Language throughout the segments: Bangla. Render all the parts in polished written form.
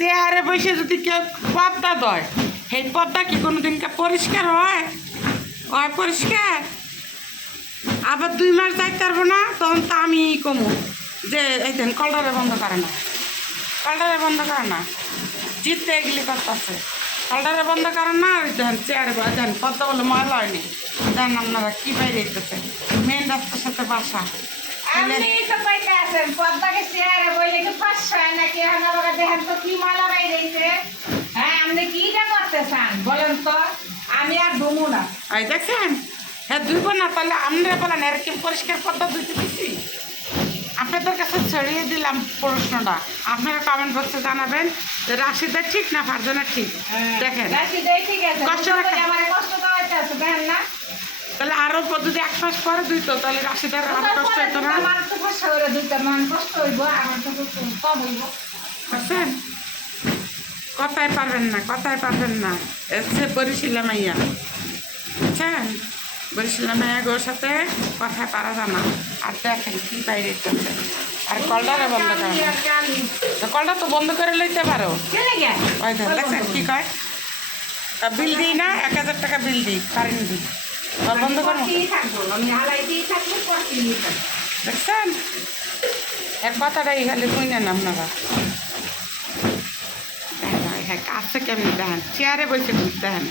চেয়ারে বসে যদি কেউ পদ্মা দেয়, সেই পদ্মা কি কোনোদিনকে পরিষ্কার হয়? হয় পরিষ্কার? আবার 2 মাস যাইতে পারবো না, তখন তো আমি কমু যে এই দেন কলটারে বন্ধ করে না, কলটারে বন্ধ করে না, জিততে এগুলি করতেছে, কলটারে বন্ধ করেন না। ওই দেন চেয়ারে দেন পদ্মা বলে ময়লা হয়নি, দেন আপনারা কী বাইরে দিতেছে মেন রাস্তার সাথে বাসা। আপনি তো কইতে আছেন পদ্মাকে চেয়ারে বইলে কি 500 নাকি আপনারা দেখেন তো কি ময়লা বাইরেছে। হ্যাঁ আপনি কিটা করতে চান বলেন তো, আমি আর ঘুমু না। এই দেখছেন, হ্যাঁ ধুইব না, তাহলে আপনারা বলেন আর কি পরিষ্কার পদ্মা ধুইতে দিচ্ছি? আপনাদের কাছে ছড়িয়ে দিলাম প্রশ্নটা, আপনারা কমেন্ট বক্সে জানাবেন যে রাশিদা ঠিক না ফারজানা ঠিক। দেখেন রাশিদাই ঠিক আছে, কষ্ট না আমার কষ্ট তো হইতে আছে দেখেন না। তাহলে আরো যদি 1 মাস পরে ধুইতো তাহলে রাশিদার আরো কষ্ট হইতো না। আমার তো কষ্ট করে দুইটা মান কষ্ট হইব, আমার তো কম হইব। বুঝছেন? কথায় পারবেন না, কথায় পারবেন না, এসে বরিশিলা মাইয়া, বুঝছেন? বরিশিলা মাইয়া গোর সাথে কথায় পারা যায় না। আর দেখেন কি বাইরে চলছে, আর কলটারে বন্ধ করে না। তো কলটা তো বন্ধ করে লইতে পারো। ওই দেখেন কি কয়, বিল দিই না, 1000 টাকা বিল দিই, কারেন্ট দিই, বন্ধ করবো। দেখছেন, এক কথাটাই খালি বুঝলেন আপনারা। হ্যাঁ কাছে কেমনি দেখেন, চেয়ারে বসে দেখেন,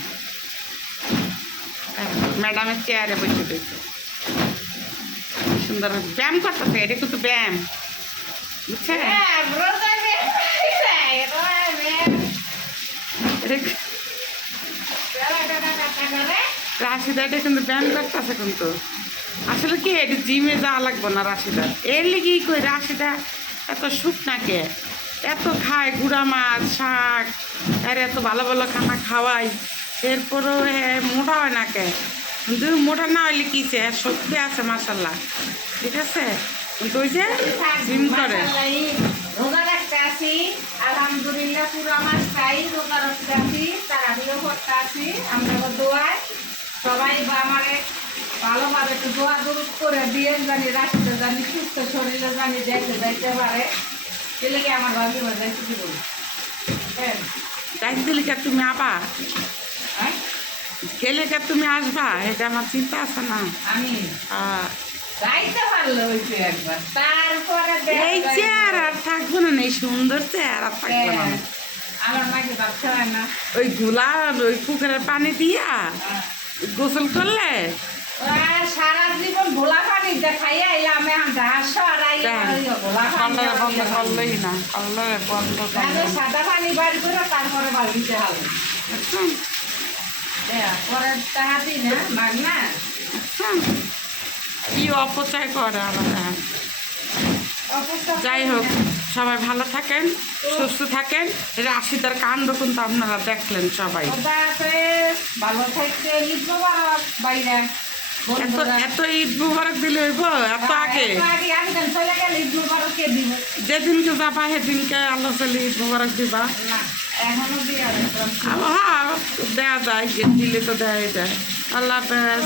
ম্যাডামের চেয়ারে বসে দিয়েছে, সুন্দর ব্যায়াম করতেছে, এটা কিন্তু ব্যায়াম, বুঝছেন? রাশিদা এটা কিন্তু ব্যায়াম করতেছে, কিন্তু আসলে কি এটা জিমে যাওয়া লাগবো না রাশিদার, এর লিগেই কই রাশিদা এত সুখ নাকে, এত খায় গুঁড়া মাছ শাক, আর এত ভালো ভালো খানা খাওয়াই, এরপরেও মোটা হয় না কে। কিন্তু মোটা না হইলে কিছে শক্তি আছে মাসাল্লাহ, ঠিক আছে? কিন্তু ওই যে জিম করে। রোজা রাখতে আসি আলহামদুলিল্লাহ, পুরো মাস খাই, রোজা রাখতে আসি, তারাবিও করতে আসি। আমরা দোয়ায় সবাই আমারে ভালোভাবে একটু দোয়া দরুদ করে দিয়ে জানি রাখতে জানি সুস্থ শরীরে জানি যাইতে পারে, এলে কি আমার ভাবি যাইতে দিব। যাইতে দিলে কে তুমি আবা, গেলে কে তুমি আসবা, এটা আমার চিন্তা আছে না। আমি যাইতে পারলে হইছে একবার, তারপরে এই চেয়ার আর থাকবো না, এই সুন্দর চেয়ার আর থাকবো না। আমার মাকে ভাত খাওয়ায় না, ওই গুলা ওই পুকুরের পানি দিয়া গোসল করলে সারা জীবন ভোলা পানি খাইয়া এলাম, বন্ধ করলেই না, করলে বন্ধ করলে সাদা পানি বাড়ি করে তারপরে বালতিতে হবে পরে টাকা দিই না মাগ না। কি অপচয় করে আলাদা। যাই হোক, সবাই ভালো থাকেন, সুস্থ থাকেন। রাশিদার কাণ্ড কিন্তু আপনারা দেখলেন সবাই। ভালো থাকতে ঈদ মোবারক বাইরে, এত ঈদ মুবারক দিলে হইব? এত আগে চলে গেলে ঈদ মোবারক কে দিব? যেদিনকে যাবা সেদিনকে আল্লাহ চালি ঈদ মুবারক দিবা। এখনো দিয়া হ্যাঁ দেওয়া যায়, দিলে তো দেওয়াই যায়। আল্লাহ হাফেজ।